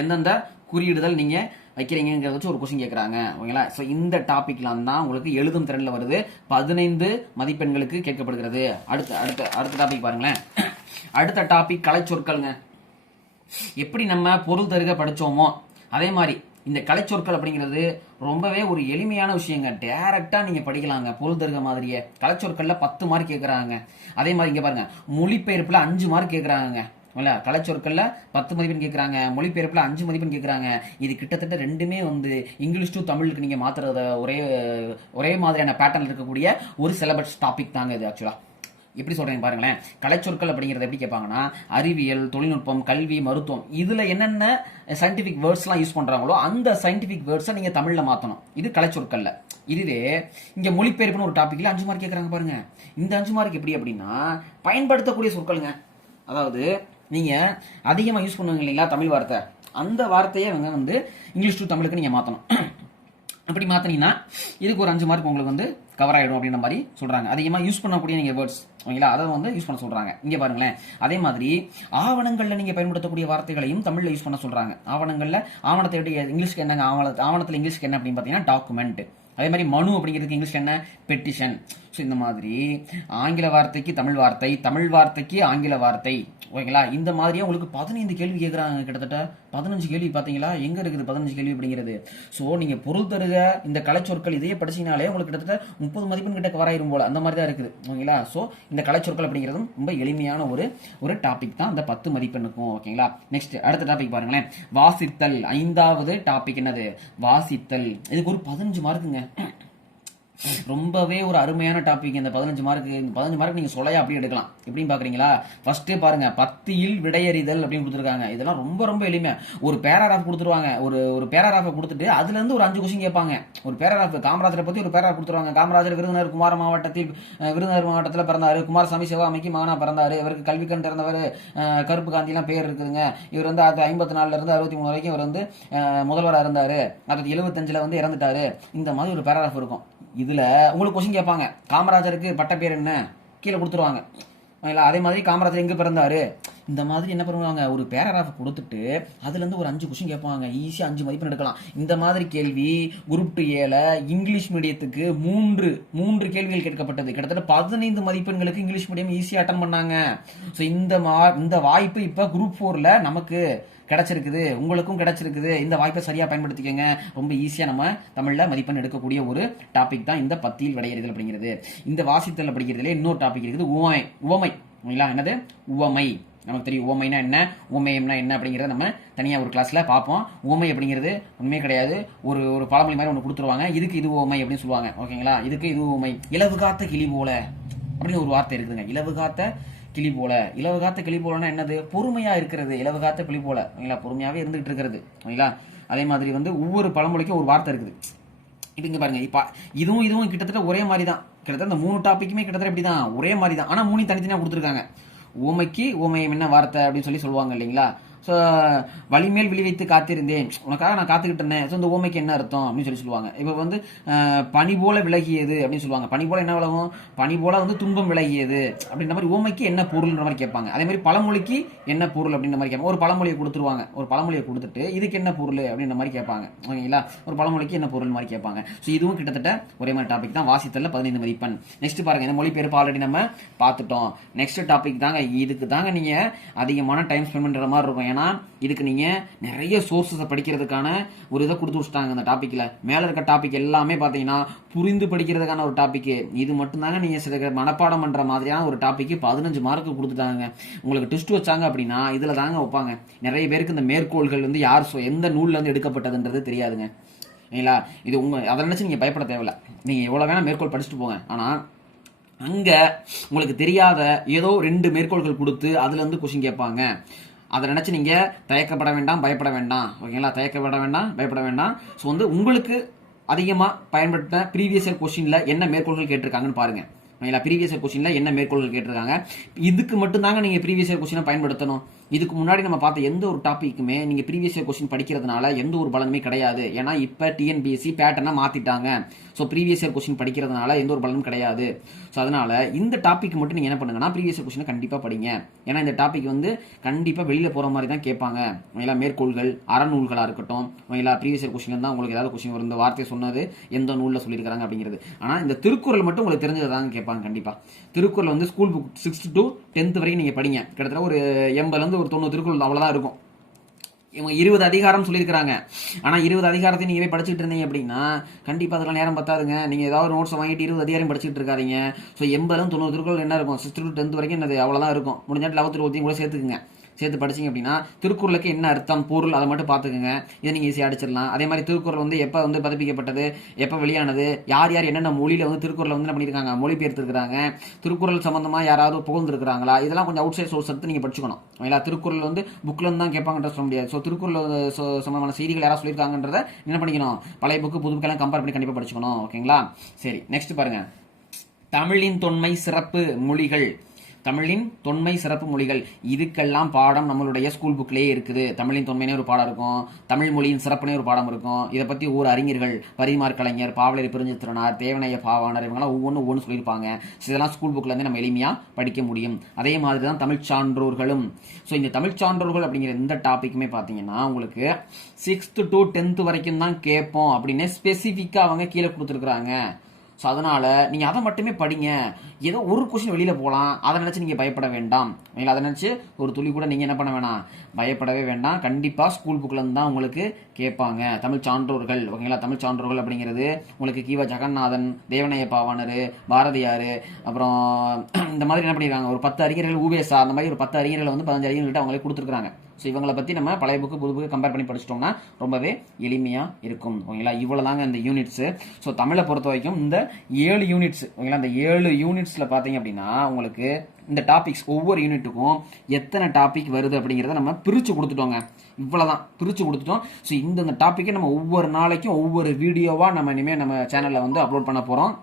எந்தெந்த குறியிடுதல் நீங்க வைக்கிறீங்கிறத வச்சு ஒரு கொஸ்டின் கேட்குறாங்க. ஓகேங்களா. ஸோ இந்த டாபிக்லாம் தான் உங்களுக்கு எழுதும் திறனில் வருது. 15 மதிப்பெண்களுக்கு கேட்கப்படுகிறது. அடுத்த டாபிக் பாருங்களேன். அடுத்த டாபிக் கலைச்சொற்கள்ங்க. எப்படி நம்ம பொருள் தருக படிச்சோமோ அதே மாதிரி இந்த கலைச்சொற்கள் அப்படிங்கிறது ரொம்பவே ஒரு எளிமையான விஷயங்க. டைரக்டா நீங்க படிக்கலாங்க. பொருள் தருக மாதிரியே கலைச்சொற்கள்ல 10 மார்க் கேட்கறாங்க. அதே மாதிரி இங்க பாருங்க, மொழிபெயர்ப்புல 5 மார்க் கேட்கறாங்க. கலைச்சொற்கள்ல 10 மதிப்பெண் கேட்கறாங்க, மொழிபெயர்ப்புல 5 மதிப்பெண் கேட்கறாங்க. இது கிட்டத்தட்ட ரெண்டுமே வந்து இங்கிலீஷ் டு தமிழுக்கு நீங்க மாத்துறத ஒரே மாதிரியான பேட்டர்ன் இருக்கக்கூடிய ஒரு சிலபஸ் டாபிக் தாங்க இது. ஆக்சுவலா எப்படி சொல்றேன் பாருங்களேன். கலைச்சொற்கள் அப்படிங்கறது எப்படி கேட்பாங்கன்னா, அறிவியல், தொழில்நுட்பம், கல்வி, மருத்துவம், இதுல என்னென்ன சயின்டிபிக் வேர்ட்ஸ்லாம் யூஸ் பண்றாங்களோ அந்த சயின்டிபிக் வேர்ட்ஸை நீங்க தமிழ்ல மாத்தணும். இது கலைச்சொற்கள்ல. இதுவே இங்க மொழிபெயர்ப்புன்னு ஒரு டாபிக்ல 5 மார்க் கேட்கறாங்க பாருங்க. இந்த 5 மார்க் எப்படி அப்படின்னா, பயன்படுத்தக்கூடிய சொற்கள்ங்க. அதாவது நீங்க அதிகமா யூஸ் பண்ணுவீங்க இல்லைங்களா தமிழ் வார்த்தை, அந்த வார்த்தையை அவங்க வந்து இங்கிலீஷ் டு தமிழுக்கு நீங்க மாத்தணும். அப்படி மாத்தினீங்கன்னா இதுக்கு ஒரு 5 மார்க் உங்களுக்கு வந்து கவர் ஆயிடும் அப்படின்ற மாதிரி சொல்றாங்க. அதிகமா யூஸ் பண்ணக்கூடிய நீங்க வேர்ட்ஸ், ஓகேங்களா, அதை வந்து யூஸ் பண்ண சொல்றாங்க. இங்க பாருங்களேன். அதே மாதிரி ஆவணங்கள்ல நீங்க பயன்படுத்தக்கூடிய வார்த்தைகளையும் தமிழ்ல யூஸ் பண்ண சொல்றாங்க. ஆவணத்தை இங்கிலீஷ்க்கு என்னங்க, ஆவணத்துல இங்கிலீஷ்க்கு என்ன அப்படின்னு பாத்தீங்கன்னா டாக்குமெண்ட். அதே மாதிரி மனு அப்படிங்கிறதுக்கு இங்கிலீஷ் என்ன, பெட்டிஷன். ஸோ இந்த மாதிரி ஆங்கில வார்த்தைக்கு தமிழ் வார்த்தை, தமிழ் வார்த்தைக்கு ஆங்கில வார்த்தை. ஓகேங்களா. இந்த மாதிரியே உங்களுக்கு 15 கேள்வி கேட்குறாங்க. கிட்டத்தட்ட 15 கேள்வி. பார்த்தீங்களா எங்க இருக்குது 15 கேள்வி அப்படிங்கிறது. ஸோ நீங்க பொருள் தருக இந்த கலைச்சொற்கள் இதையே படிச்சீங்கனாலே உங்களுக்கு கிட்டத்தட்ட 30 மதிப்பெண் கிட்ட கவர் ஆயிரும் போல, அந்த மாதிரி தான் இருக்குது. ஓகேங்களா. ஸோ இந்த கலைச்சொற்கள் அப்படிங்கிறதும் ரொம்ப எளிமையான ஒரு டாபிக் தான் இந்த 10 மதிப்பெண்ணுக்கும். ஓகேங்களா. நெக்ஸ்ட் அடுத்த டாபிக் பாருங்களேன். வாசித்தல். 5வது டாபிக் என்னது, வாசித்தல். இதுக்கு ஒரு 15 மார்க்குங்க. ரொம்பவே ஒரு அருமையான டாபிக் இந்த 15 மார்க். இந்த 15 மார்க் நீங்க சொல்லையா அப்படியே எடுக்கலாம். எப்படின்னு பாக்குறீங்களா, ஃபர்ஸ்ட் பாருங்க, 10ல் விடையறிதல் அப்படின்னு கொடுத்துருக்காங்க. இதெல்லாம் ரொம்ப ரொம்ப எளிமை. ஒரு பேராகிராஃப் கொடுத்துருவாங்க. ஒரு பேராகிராஃபை கொடுத்துட்டு அதுல இருந்து ஒரு 5 கொஸ்டின் கேட்பாங்க. ஒரு பேராகிராஃப் காமராஜரை பத்தி ஒரு பேராகிராஃப் கொடுத்துருவாங்க. காமராஜர் விருதுநகர் மாவட்டத்தில் பிறந்தாரு. குமாரசாமி சிவகாமிக்கு மகனா பிறந்தாரு. இவருக்கு கல்வி கண் திறந்தவர். கருப்பு காந்திலாம் பேர் இருக்குதுங்க. இவர் வந்து 54 இருந்து 63 வரைக்கும் இவர் வந்து முதல்வராக இருந்தாரு. 1975 வந்து இறந்துட்டாரு. இந்த மாதிரி ஒரு பேராகிராஃப் இருக்கும். இதுல உங்களுக்கு கொஸ்டின் கேட்பாங்க, காமராஜருக்கு பட்ட பேர் என்ன, கீழே கொடுத்துருவாங்க. அதே மாதிரி காமராஜர் எங்க பிறந்தாரு, இந்த மாதிரி என்ன பண்ணுவாங்க, ஒரு பேராகிராஃப் கொடுத்துட்டு அதுல இருந்து ஒரு 5 கொஸ்டின் கேட்பாங்க. ஈஸியா 5 மதிப்பெண் எடுக்கலாம். இந்த மாதிரி கேள்வி குரூப் 2A இங்கிலீஷ் மீடியத்துக்கு 3 கேள்விகள் கேட்கப்பட்டது. கிட்டத்தட்ட 15 மதிப்பெண்களுக்கு இங்கிலீஷ் மீடியம் ஈஸியா அட்டன் பண்ணாங்க. ஸோ இந்த வாய்ப்பு இப்ப குரூப் 4ல நமக்கு கிடைச்சிருக்குது, உங்களுக்கும் கிடைச்சிருக்குது. இந்த வாய்ப்பை சரியா பயன்படுத்திக்கங்க. ரொம்ப ஈஸியா நம்ம தமிழ்ல மதிப்பெண் எடுக்கக்கூடிய ஒரு டாபிக் தான் இந்த 10ல் விடையறிதல் அப்படிங்கிறது. இந்த வாசித்தல் அப்படிங்கிறதுல இன்னொரு டாபிக் இருக்குது, உவமை. என்னது உவமை. நமக்கு தெரியும் உவமைனா என்ன, உவமையம்னா என்ன அப்படிங்கிறத நம்ம தனியா ஒரு கிளாஸ்ல பார்ப்போம். உவமை அப்படிங்கிறது உண்மையே கிடையாது. ஒரு பழமொழி மாதிரி ஒன்று கொடுத்துருவாங்க. இதுக்கு இது உவமை அப்படின்னு சொல்லுவாங்க. ஓகேங்களா. இதுக்கு இது உவமை. இலவு காத்த கிளி போல அப்படின்னு ஒரு வார்த்தை இருக்குதுங்க. இலவு காத்த கிளி போல. இலவு காத்த கிளி போலன்னா என்னது, பொறுமையா இருக்கிறது. இலவு காத்த கிளி போல, ஓகேங்களா, பொறுமையாவே இருந்துகிட்டு இருக்கிறது. ஓகேங்களா. அதே மாதிரி வந்து ஒவ்வொரு பழமொழிக்கும் ஒரு வார்த்தை இருக்குது. இப்போ இங்க பாருங்க, இப்போ இதுவும் கிட்டத்தட்ட ஒரே மாதிரி தான். கிட்டத்தட்ட இந்த 3 டாபிக்குமே கிட்டத்தட்ட இப்படி தான், ஒரே மாதிரி தான். ஆனா 3 தனித்தனியா கொடுத்துருக்காங்க. ஊமைக்கு ஊமையம் என்ன வார்த்தை அப்படின்னு சொல்லுவாங்க இல்லைங்களா. ஸோ வலிமேல் விழி வைத்து காத்திருந்தேன், உனக்காக நான் காத்துக்கிட்டு இருந்தேன். ஸோ இந்த ஊமைக்கு என்ன அர்த்தம் அப்படின்னு சொல்லுவாங்க. இப்போ வந்து பனி போல விலகியது அப்படின்னு சொல்லுவாங்க. பனி போல என்ன விலகும், பனி போல வந்து துன்பம் விலகியது அப்படின்ற மாதிரி ஊமைக்கு என்ன பொருள்ன்ற மாதிரி கேட்பாங்க. அதே மாதிரி பழமொழிக்கு என்ன பொருள் அப்படின்ற மாதிரி கேட்பாங்க. ஒரு பழமொழியை கொடுத்துருவாங்க. ஒரு பழமொழியை கொடுத்துட்டு இதுக்கு என்ன பொருள் அப்படின்ற மாதிரி கேட்பாங்க. ஓகேங்களா. ஒரு பழமொழிக்கு என்ன பொருள் மாதிரி கேட்பாங்க. ஸோ இதுவும் கிட்டத்தட்ட ஒரே மாதிரி டாபிக் தான். வாசித்தல்ல 15 மதிப்பெண். நெக்ஸ்ட் பாருங்க, இந்த மொழிபெயர்ப்பு ஆல்ரெடி நம்ம பார்த்துட்டோம். நெக்ஸ்ட் டாபிக் தாங்க. இதுக்கு தாங்க நீங்க அதிகமான டைம் ஸ்பெண்ட் பண்ற மாதிரி இருக்கும். ஏன்னா இதுக்கு நீங்கள் நிறைய சோர்ஸஸை படிக்கிறதுக்கான ஒரு இதை கொடுத்து வச்சுட்டாங்க அந்த டாப்பிக்கில். மேலே இருக்க டாபிக் எல்லாமே பார்த்தீங்கன்னா புரிந்து படிக்கிறதுக்கான ஒரு டாப்பிக்கு. இது மட்டும்தாங்க நீங்கள் சில மனப்பாடம் பண்ணுற மாதிரியான ஒரு டாப்பிக்கு 15 மார்க்கு கொடுத்துட்டாங்க. உங்களுக்கு டெஸ்ட் வச்சாங்க அப்படின்னா இதில் தாங்க வைப்பாங்க. நிறைய பேருக்கு இந்த மேற்கோள்கள் வந்து யார் எந்த நூலில் இருந்து எடுக்கப்பட்டதுன்றது தெரியாதுங்க. இல்லைங்களா? இது அதை நினச்சி நீங்கள் பயப்பட தேவையில்லை. நீங்கள் எவ்வளோ வேணால் மேற்கோள் படிச்சுட்டு போங்க. ஆனால் அங்கே உங்களுக்கு தெரியாத ஏதோ 2 மேற்கோள்கள் கொடுத்து அதுலேருந்து கொஸ்டின் கேட்பாங்க. அதை நினச்சி நீங்கள் தயக்கப்பட வேண்டாம், பயப்பட வேண்டாம். ஓகேங்களா? தயக்கப்பட வேண்டாம், பயப்பட வேண்டாம். ஸோ வந்து உங்களுக்கு அதிகமாக பயன்படுத்த ப்ரீவியஸ் இயர் கொஸ்டினில் என்ன மேற்கோள்கள் கேட்டிருக்காங்கன்னு பாருங்கள். ஓகேங்களா? ப்ரீவியஸ் இயர் கொஸ்டினில் என்ன மேற்கோள்கள் கேட்டிருக்காங்க, இதுக்கு மட்டும்தாங்க நீங்கள் ப்ரீவியஸ் இயர் கொஸ்டினை பயன்படுத்தணும். இதுக்கு முன்னாடி நம்ம பார்த்த எந்த ஒரு டாப்பிக்குமே நீங்கள் ப்ரீவியஸ் இயர் கொஸ்டின் படிக்கிறதுனால எந்த ஒரு பலனுமே கிடையாது. ஏன்னா இப்போ டிஎன்பிஎஸ்சி பேட்டர்னாக மாற்றிட்டாங்க. ஸோ ப்ரீவியஸ் இயர் கொஸ்டின் படிக்கிறதுனால எந்த ஒரு பலனும் கிடையாது. ஸோ அதனால் இந்த டாபிக் மட்டும் நீங்கள் என்ன பண்ணுங்கன்னா ப்ரீவியஸ் இயர் கொஸ்டினை கண்டிப்பாக படிங்க. ஏன்னா இந்த டாபிக் வந்து கண்டிப்பாக வெளியில் போகிற மாதிரி தான் கேட்பாங்க. ஓகேங்களா? மேற்கோள்கள் அறநூல்களாக இருக்கட்டும், ஓகேங்களா, ப்ரீவியஸ் இயர் கொஸ்டின் தான் உங்களுக்கு ஏதாவது கொஸ்டின் வரும், இந்த வார்த்தை சொன்னது எந்த நூலில் சொல்லியிருக்காங்க அப்படிங்கிறது. ஆனால் இந்த திருக்குறள் மட்டும் உங்களுக்கு தெரிஞ்சதாங்க கேட்பாங்க கண்டிப்பாக. திருக்குறள் வந்து school book 6th to 10th வரைக்கும் நீங்கள் படிங்க. கிட்டத்தட்ட ஒரு 80 ஒரு 90 திருக்குறள் அவ்வளோதான் இருக்கும். இவங்க 20 அதிகாரம் சொல்லியிருக்கிறாங்க. ஆனால் 20 அதிகாரத்தை நீங்கள் போய் படிச்சுட்டு இருந்தீங்க அப்படின்னா கண்டிப்பாக அதெல்லாம் நேரம் பத்தாதுங்க. நீங்கள் ஏதாவது ஒரு நோட்ஸை வாங்கிட்டு 20 அதிகாரம் படிச்சுட்டு இருக்காதீங்க. ஸோ 80 90 திருக்குறள் என்ன இருக்கும், 6th to 10th வரைக்கும் என்னது அவ்வளோதான் இருக்கும். முடிஞ்சாட்டு 11th 12th கூட சேர்த்துக்குங்க. சேர்த்து படிச்சிங்க அப்படின்னா திருக்குறளுக்கு என்ன அர்த்தம், பொருள், அதை மட்டும் பார்த்துக்குங்க. இதை நீங்கள் ஈஸியாக அடிச்சிடலாம். அதே மாதிரி திருக்குறள் வந்து எப்போ வந்து பதிப்பிக்கப்பட்டது, எப்போ வெளியானது, யார் யார் என்னென்ன மொழியில் வந்து திருக்குறளை வந்து என்ன பண்ணியிருக்காங்க, மொழிபெயர்த்துருக்காங்க, திருக்குறள் சம்மந்தமாக யாராவது புகழ்ந்துருக்காங்களா, இதெல்லாம் கொஞ்சம் அவுட் சைட் சோர்ஸ் எடுத்து நீங்கள் படிச்சுக்கணும். இல்லையா? திருக்குறள் வந்து புக்கில் இருந்து தான் கேட்பாங்கன்ற சொல்ல முடியாது. ஸோ திருக்குறள் சம்மந்தமான செய்திகள் யாராவது சொல்லியிருக்காங்கன்றத என்ன பண்ணிக்கணும், பழைய புக்கு புது புக்கெல்லாம் கம்பேர் பண்ணி கண்டிப்பாக படிச்சுக்கணும். ஓகேங்களா? சரி, நெக்ஸ்ட் பாருங்க. தமிழின் தொன்மை சிறப்பு மொழிகள். தமிழின் தொன்மை சிறப்பு மொழிகள், இதுக்கெல்லாம் பாடம் நம்மளுடைய ஸ்கூல் புக்லேயே இருக்குது. தமிழின் தொன்மைனே ஒரு பாடம் இருக்கும், தமிழ் மொழியின் சிறப்புனே ஒரு பாடம் இருக்கும். இதை பற்றி ஒரு அறிஞர்கள் பரிமார் கலைஞர், பாவலர் பெருஞ்சித்திரனார், தேவனைய பாவாணர், இவங்கெல்லாம் ஒவ்வொன்று சொல்லியிருப்பாங்க. இதெல்லாம் ஸ்கூல் புக்லேருந்து நம்ம எளிமையாக படிக்க முடியும். அதே மாதிரி தான் தமிழ் சான்றோர்களும். ஸோ இந்த தமிழ் சான்றோர்கள் அப்படிங்கிற இந்த டாப்பிக்குமே பார்த்தீங்கன்னா உங்களுக்கு 6th to 10th வரைக்கும் தான் கேட்போம் அப்படின்னு ஸ்பெசிஃபிக்காக அவங்க கீழே கொடுத்துருக்குறாங்க. ஸோ அதனால் நீங்கள் அதை மட்டுமே படிங்க. ஏதோ ஒரு கொஸ்டின் வெளியில் போகலாம், அதை நினச்சி நீங்கள் பயப்பட வேண்டாம். அதை நினச்சி ஒரு துளி கூட நீங்கள் என்ன பண்ண வேணாம், பயப்படவே வேண்டாம். கண்டிப்பாக ஸ்கூல் புக்கில் தான் உங்களுக்கு கேட்பாங்க. தமிழ் சான்றோர்கள். ஓகேங்களா? தமிழ் சான்றோர்கள் அப்படிங்கிறது உங்களுக்கு கீவா ஜெகநாதன், தேவனைய பாவாணர், பாரதியார், அப்புறம் இந்த மாதிரி என்ன பண்ணியிருக்காங்க, ஒரு 10 அறிஞர்கள், ஊவேசா, அந்த மாதிரி ஒரு 10 அறிஞர்கள் வந்து 15 அறிஞர்கள்ட்ட அவங்களே கொடுத்துருக்காங்க. ஸோ இவங்களை பற்றி நம்ம பழைய புக்கு புது புக்கு கம்பேர் பண்ணி படிச்சிட்டோம்னா ரொம்பவே எளிமையாக இருக்கும். ஓகேங்களா? இவ்வளோ தாங்க இந்த யூனிட்ஸு. ஸோ தமிழை பொறுத்த வரைக்கும் இந்த 7 யூனிட்ஸ். ஓகேங்களா? இந்த 7 யூனிட்ஸில் பார்த்தீங்க அப்படின்னா உங்களுக்கு இந்த டாபிக்ஸ் ஒவ்வொரு யூனிட்டுக்கும் எத்தனை டாபிக் வருது அப்படிங்கிறத நம்ம பிரித்து கொடுத்துட்டோங்க. இவ்வளோதான் பிரித்து கொடுத்துட்டோம். ஸோ இந்த டாப்பிக்கை நம்ம ஒவ்வொரு நாளைக்கும் ஒவ்வொரு வீடியோவாக நம்ம இனிமேல் நம்ம சேனலில் வந்து அப்லோட் பண்ண போகிறோம்.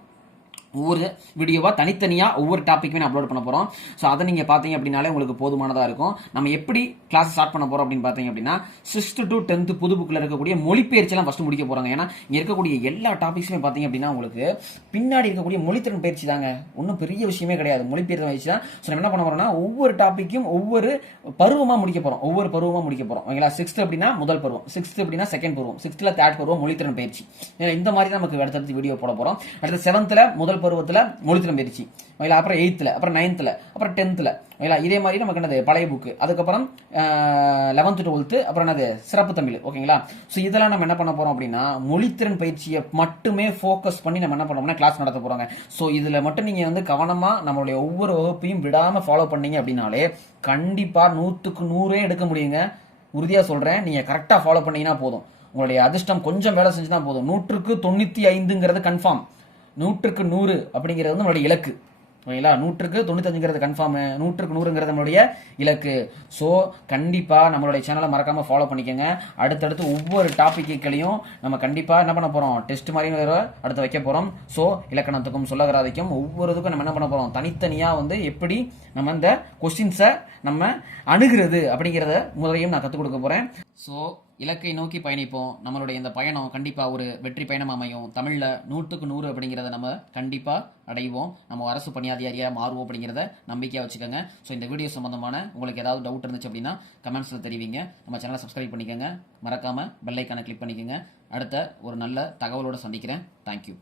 ஒவ்வொரு வீடியோவாக தனித்தனியாக ஒவ்வொரு டாப்பிக்குமே நான் அப்லோட் பண்ண போகிறோம். ஸோ அதை நீங்கள் பார்த்தீங்க அப்படின்னாலே உங்களுக்கு போதுமானதாக இருக்கும். நம்ம எப்படி கிளாஸ் ஸ்டார்ட் பண்ண போகிறோம் அப்படின்னு பார்த்தீங்க அப்படின்னா 6th to 10th புது புக்கில் இருக்கக்கூடிய மொழிப்பெயர்ச்சியெல்லாம் ஃபஸ்ட்டு முடிக்க போகிறாங்க. ஏன்னா இங்கே இருக்கக்கூடிய எல்லா டாபிக்ஸுமே பார்த்தீங்க அப்படின்னா உங்களுக்கு பின்னாடி இருக்கக்கூடிய மொழித்திறன் பயிற்சி தாங்க. ஒன்றும் பெரிய விஷயமே கிடையாது, மொழிபெயர்த்து பயிற்சி தான். ஸோ நம்ம என்ன பண்ண போகிறோம்னா ஒவ்வொரு டாப்பிக்கும் ஒவ்வொரு பருவமாக முடிக்க போகிறோம். ஒவ்வொரு பருவமாக முடிக்க போகிறோம். ஓகேங்களா? 6th அப்படின்னா முதல் பருவம், 6th அப்படின்னா செகண்ட் பருவம், 6th 3rd பருவம் மொழித்திறன் பயிற்சி. இந்த மாதிரி நமக்கு அடுத்தடுத்து வீடியோ போட போகிறோம். அடுத்து 7th முதல் பருவத்தில் மொழித்திறன் பயிற்சி, அப்புறம் 8th, அப்புறம் 9th, அப்புறம் 10th. இதே மாதிரி நமக்கு என்னது பழைய புக்கு, அதுக்கப்புறம் 11th 12th, அப்புறம் என்னது சிறப்பு தமிழ். ஓகேங்களா? ஸோ இதெல்லாம் நம்ம என்ன பண்ண போறோம் அப்படின்னா மொழித்திறன் பயிற்சியை மட்டுமே ஃபோக்கஸ் பண்ணி நம்ம என்ன பண்ணோம்னா கிளாஸ் நடத்த போறாங்க. ஸோ இதுல மட்டும் நீங்க வந்து கவனமா நம்மளுடைய ஒவ்வொரு வகுப்பையும் விடாம ஃபாலோ பண்ணீங்க அப்படின்னாலே கண்டிப்பா 100க்கு 100 எடுக்க முடியுங்க. உறுதியா சொல்றேன். நீங்க கரெக்டா ஃபாலோ பண்ணீங்கன்னா போதும், உங்களுடைய அதிர்ஷ்டம் கொஞ்சம் வேலை செஞ்சுதான் போதும். 100க்கு 95ங்கிறது கன்ஃபார்ம், 100க்கு 100 அப்படிங்கிறது வந்து நம்மளுடைய இலக்கு. ஓகேங்களா? 100க்கு 95ங்கிறது கன்ஃபார்ம், 100க்கு 100ங்கிறது நம்மளுடைய இலக்கு. ஸோ கண்டிப்பாக நம்மளுடைய சேனலை மறக்காமல் ஃபாலோ பண்ணிக்கோங்க. அடுத்தடுத்து ஒவ்வொரு டாப்பிக்கையும் நம்ம கண்டிப்பாக என்ன பண்ண போகிறோம், டெஸ்ட் மாதிரி வேறு அடுத்து வைக்க போகிறோம். ஸோ இலக்கணத்துக்கும் சொல்லகராதிக்கும் ஒவ்வொருத்துக்கும் நம்ம என்ன பண்ண போகிறோம், தனித்தனியாக வந்து எப்படி நம்ம இந்த கொஸ்டின்ஸை நம்ம அணுகிறது அப்படிங்கிறத முதலையும் நான் கற்றுக் கொடுக்க போகிறேன். ஸோ இலக்கை நோக்கி பயணிப்போம். நம்மளுடைய இந்த பயணம் கண்டிப்பாக ஒரு வெற்றி பயணம் அமையும். தமிழில் 100க்கு 100 அப்படிங்கிறத நம்ம கண்டிப்பாக அடைவோம். நம்ம அரசு பணியாதிகாரியாக மாறுவோம் அப்படிங்கிறத நம்பிக்கையாக வச்சுக்கோங்க. ஸோ இந்த வீடியோ சம்மந்தமான உங்களுக்கு ஏதாவது டவுட் இருந்துச்சு அப்படின்னா கமெண்ட்ஸில் தெரிவிங்க. நம்ம சேனலை சப்ஸ்கிரைப் பண்ணிக்கோங்க. மறக்காமல் பெல் ஐக்கானை கிளிக் பண்ணிக்கோங்க. அடுத்த ஒரு நல்ல தகவலோடு சந்திக்கிறேன். தேங்க்யூ.